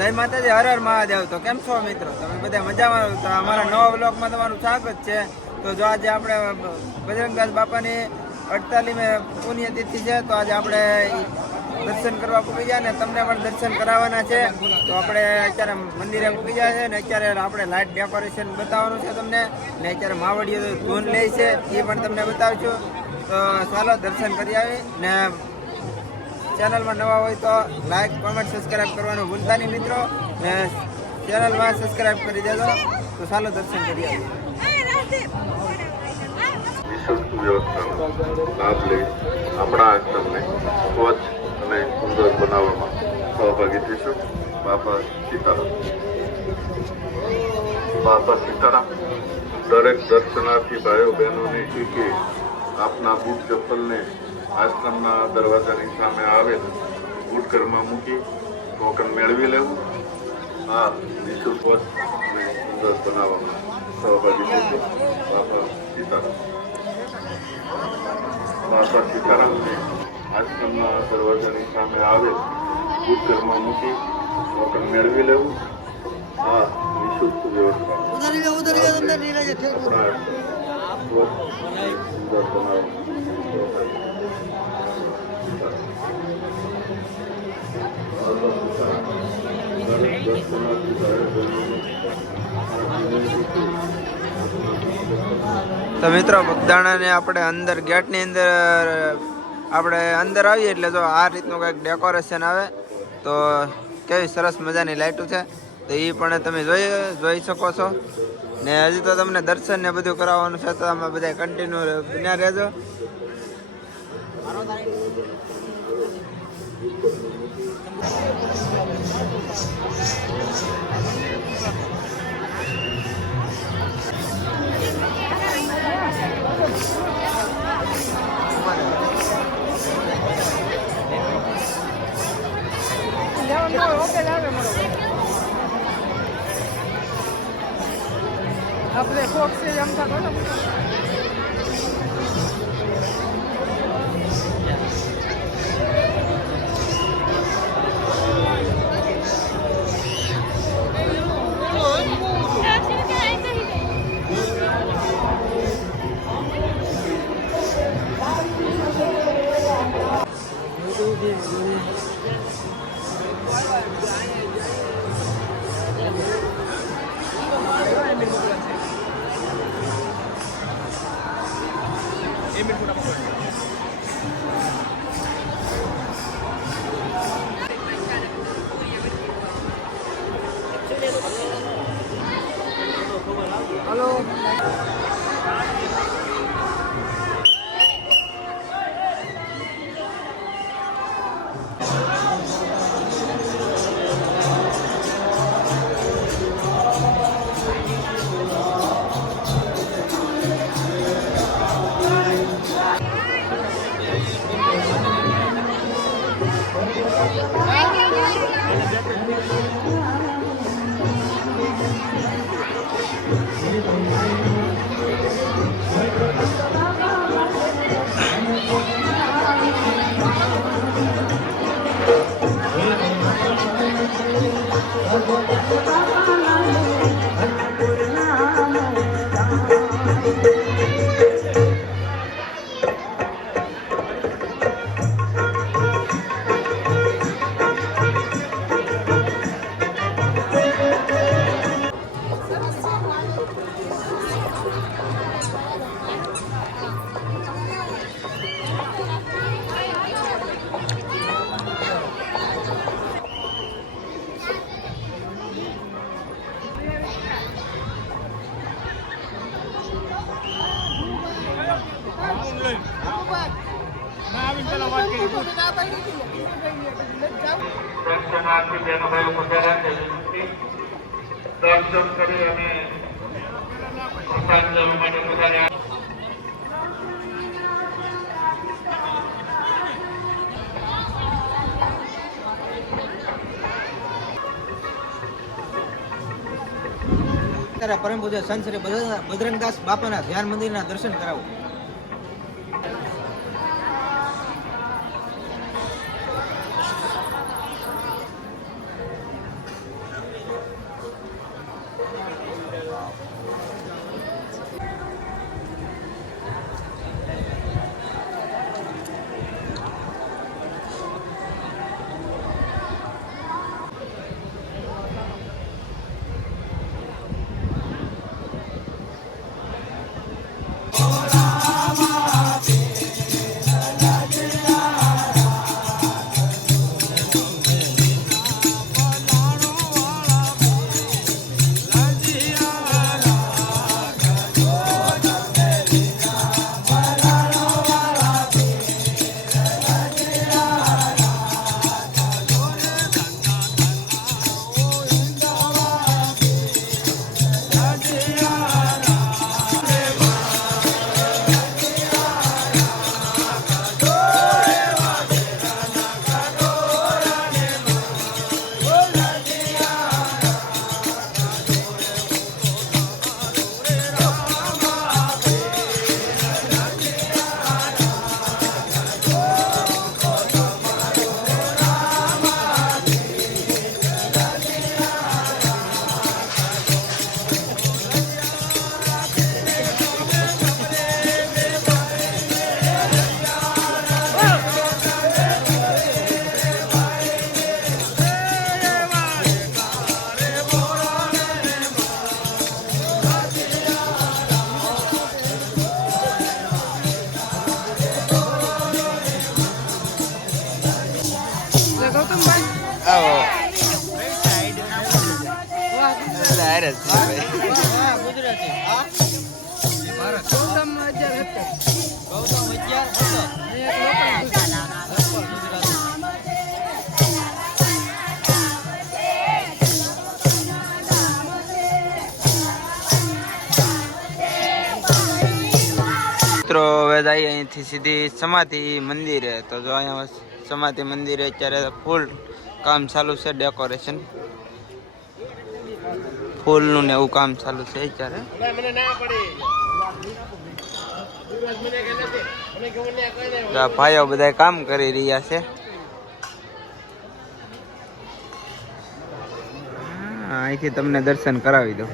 જય માતાજી, હર હર મહાદેવ। તો કેમ છો મિત્રો? તમે બધા મજામાં? તો અમારા નવા બ્લોગમાં તમારું સ્વાગત છે। તો જો આજે આપણે બજરંગદાસ બાપાની 48મી પુણ્યતિથિ છે, તો આજે આપણે દર્શન કરવા પૂકી ગયા ને તમને પણ દર્શન કરાવવાના છે। તો આપણે અત્યારે મંદિરે પૂકી ગયા છે ને અત્યારે આપણે લાઇટ ડેકોરેશન બતાવવાનું છે તમને, ને અત્યારે માવડીઓ ધૂન લે છે એ પણ તમને બતાવશું। તો ચાલો દર્શન કરી આવી ને ચેનલમાં નવા હોય તો લાઈક, કોમેન્ટ, સબસ્ક્રાઇબ કરવાનું ભૂલતા નહીં મિત્રો, ને ચેનલમાં સબસ્ક્રાઇબ કરી દેજો। તો ચાલો દર્શન કરી આવીએ। નિઃશુલ્ક વ્યવસ્થાનો લાભ લઈ આપણા આશ્રમને સ્વચ્છ અને સુંદર બનાવવામાં સહભાગી થઈશું। બાપા સીતારામ। બાપા સીતારામ। દરેક દર્શનાર્થી ભાઈઓ બહેનોને કે આપના બૂટ ચપ્પલને આશ્રમના દરવાજાની સામે આવેલ બૂટ ઘરમાં મૂકી ટોકન મેળવી લેવું। આ નિઃશુલ્ક અને સુંદર બનાવવામાં સહભાગી થઈશું। બાપા સીતારામ। બાપા સીતારામને આશ્રમના દરવાજાની સામે આવેલ બૂટ ઘરમાં મૂકી ટોકન મેળવી લેવું। આ નિઃશુલ્ક વ્યવસ્થા આપણા સુંદર બનાવવામાં તો મિત્રો બગદાણાને આપણે અંદર ગેટની અંદર આપણે અંદર આવીએ એટલે જો આ રીતનું કંઈક ડેકોરેશન આવે, તો કેવી સરસ મજાની લાઇટો છે, તો એ પણ તમે જોઈ શકો છો। ને હજી તો તમને દર્શન ને બધું કરાવવાનું છે, તો અમે બધા કન્ટિન્યુ બન્યા રહેજો। આપણે કોક છે જમતા કરો ને દર્શન કરી અને પ્રસાદ લેવા માટે બધા પરમ પૂજ્ય સંત શ્રી બજરંગદાસ બાપાના ધ્યાન મંદિરના દર્શન કરાવો। ગૌતમભાઈ આવો ગુજરાતી ગૌતમ 11 મિત્રો હવે જઈએ અહીંથી સીધી સમાધિ મંદિરે. તો જો અહીંયા સમાધિ મંદિરે અત્યારે ફૂલ કામ ચાલુ છે, ડેકોરેશન ફૂલનું ને એવું કામ ચાલુ છે અત્યારે. તો આ ભાઈઓ બધા કામ કરી રહ્યા છે. અહીંથી તમને દર્શન કરાવી દઉં.